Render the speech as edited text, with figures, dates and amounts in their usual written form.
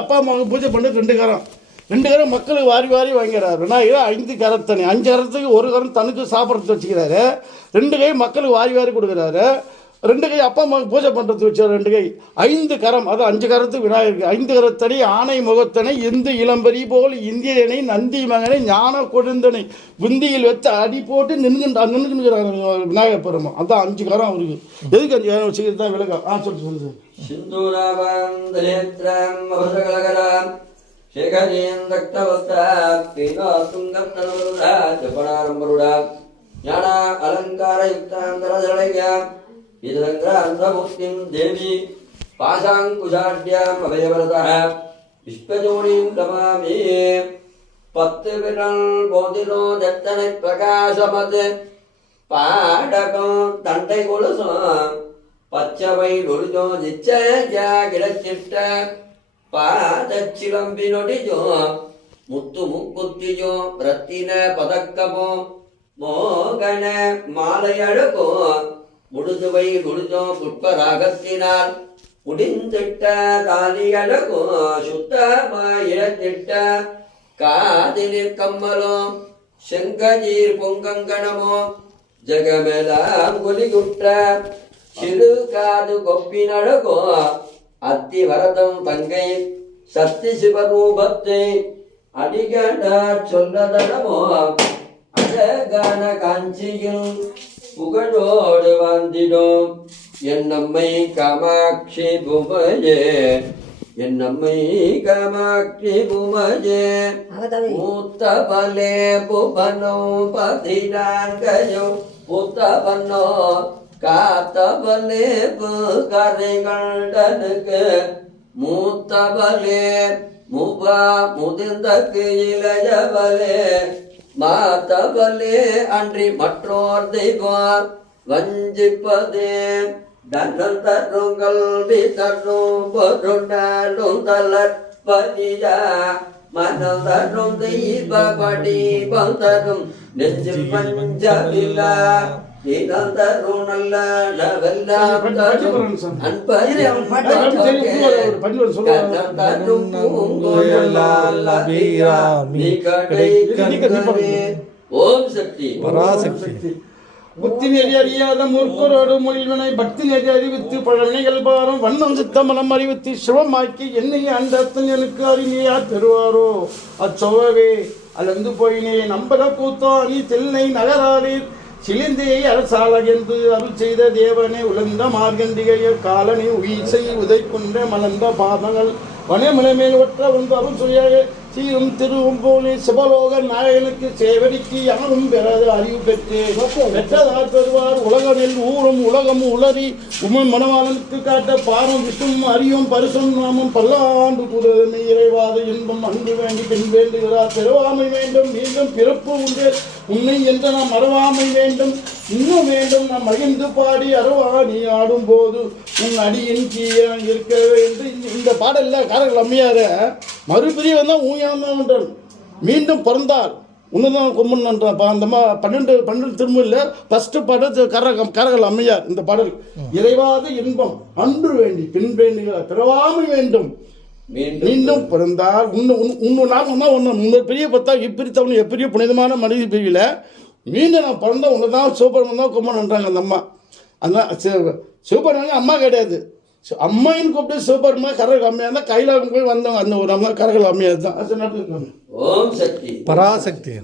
அப்பா அம்மாவுக்கு பூஜை பண்ணி 2 கரம் 2 கரம் மக்களுக்கு வாரி வாரி வாங்கிறார். விநாயகர் 5 கரத்தனி 5 கரத்துக்கு 1 கரம் தனக்கு சாப்பிட்றது வச்சுக்கிறாரு. 2 கை மக்களுக்கு வாரி வாரி கொடுக்குறாரு. 2 கை அப்பா அம்மாவுக்கு பூஜை பண்ணுறது வச்சார். 2 கை 5 கரம், அது 5 கரத்துக்கு விநாயகருக்கு 5 கரத்தனை ஆணை முகத்தனை இந்து இளம்பரி போல் இந்தியனை நந்தி மகனை ஞான கொழுந்தனை புந்தியில் வச்சு அடி போட்டு நின்றுக்கிறாங்க விநாயகர் பெருமான். அதான் 5 கரம் அவருக்கு. எதுக்கு 5 கரம் வச்சுக்கிறது தான் விளக்கம். சொல்லு இதரங்கிராந்தமூர்த்திம் தேவி பாசாங்குஷாட்யாம் அபயவரதः விஸ்வஜோனிம் நமாமி. 10 விரல் போதிலோ தத்தனை பிரகாசமது பாடகம் தண்டை கொலுசும் பச்சவை ஒளிஜோ நிச்சயா கிடச்சிட்ட பாதச்சிலம்பி நொடிஜோ முத்து முக்குத்திஜோ ரத்தின பதக்கமோ மோகன மாலை அழகோ முழுதுவை முழுதோ புட்பராகத்தினால் முடிந்திட்ட தாலியழகோ சுத்தமாயிரத்திட்ட காதினிற் கம்மலோ செங்கஜீர் பொங்கங்கணமோ ஜெகமெலாம் ஒலிகுற்ற சிறு காது கொப்பினழகோ அத்தி வரதம் தங்கை சக்தி சிவரூபத்தை அடிகண்டார் சொல்லதனமோ அழகான காஞ்சியில் புகழோடு வாழ்ந்திடும் என்னம்மை காமாட்சி பூமஜே என்னம்மை காமாட்சி பூமஜே மூத்த பலே புபனோ 14 மூத்த பன்னோ காத்த பலே கரைகளுக்கு மூத்த பலே முபா முதிர்ந்தக்கு இளையவலே மாத்தவலே அன்றி மற்றோர் தெய்வம் வஞ்சிப்பதே தன்னல் தரும் கல்வி தரும் பொருண்டாலும் தளர்பதியா மனம் தரும் தெய்வ படிபம் தரும் நெஞ்சு பஞ்சவில்லா இனம் தரும் நல்ல நவெல்லாம் தரும் அன்பரியம் தரும் ஓம் சக்தி பராசக்தி. புத்தி நெறி அறியாத மூர்க்கரோடு மொழிவினை பக்தி நெறி அறிவித்து பழமைகள் பாரம் வண்ணம் சித்த மனம் அறிவித்து சிவமாக்கி என்னை அந்த எனக்கு அறிஞையா பெறுவாரோ அச்சொவ்வே அலந்து போயினே நம்பல கூத்தோ அணி தெல்லை நகராளீர் சிலிந்தையை அரசாளகென்று அருள் செய்த தேவனே உலர்ந்த மார்கண்டிகைய காலனி உயிசை உதை கொண்ட மலர்ந்த பாதங்கள் வனமலைமேல் ஒற்ற ஒன்று அருள் சொல்லியாக சீரும் திருவும் போலே சிவலோக நாயகனுக்கு சேவடிக்கு யாரும் பெறாத அறிவு பெற்றதால் பெறுவார். உலகனில் ஊரும் உலகமும் உளறி உமன் மணவாளனுக்கு காட்ட பாரம் விஷ்ணும் அறியும் பரிசும் நாமம் பல்லாண்டு கூறுமை இறைவாத இன்பம் அன்பு வேண்டி பின் வேண்டுகிறார். பெருவாமை வேண்டும் மீண்டும் பிறப்பு உண்டு உன்னை என்று நாம் மறவாமை வேண்டும் இன்னும் வேண்டும் நாம் மகிழ்ந்து பாடி அறவா நீ ஆடும் போது உன் அடியின் கீழே இருக்க வேண்டும். இந்த பாடல்ல காரர்கள் அம்மையார மறுபிரிவு வந்தால் ஊயாமன்றான் மீண்டும் பிறந்தால் உன்னதான் கும்பன்றான். அந்த 12 திருமூல ஃபர்ஸ்ட் பாடல் காரர்கள் அம்மையார். இந்த பாடல் இறைவாத இன்பம் அன்று வேண்டி பின் வேண்டுகிறார் பிறவாமை வேண்டும் மீண்டும் பிறந்தால் உன்னு பெரிய பார்த்தா இப்பிரித்தவனு எப்படியோ புனிதமான மனித பிரிவில் மீண்டும் நான் பிறந்தா உன்னை தான் சிவபெருமன் தான் கும்பன்றாங்க அந்த அம்மா. அதான் சிவபெருமான் அம்மா கிடையாது, அம்மாயின்னு கூப்பிட்டு சிவபெருமா கரகள் அம்மையா இருந்தால் கைலாகம் போய் வந்தவங்க அந்த ஒரு அம்மா கரகள் அம்மையா தான். அது நாட்டு ஓம் சக்தி பராசக்தி.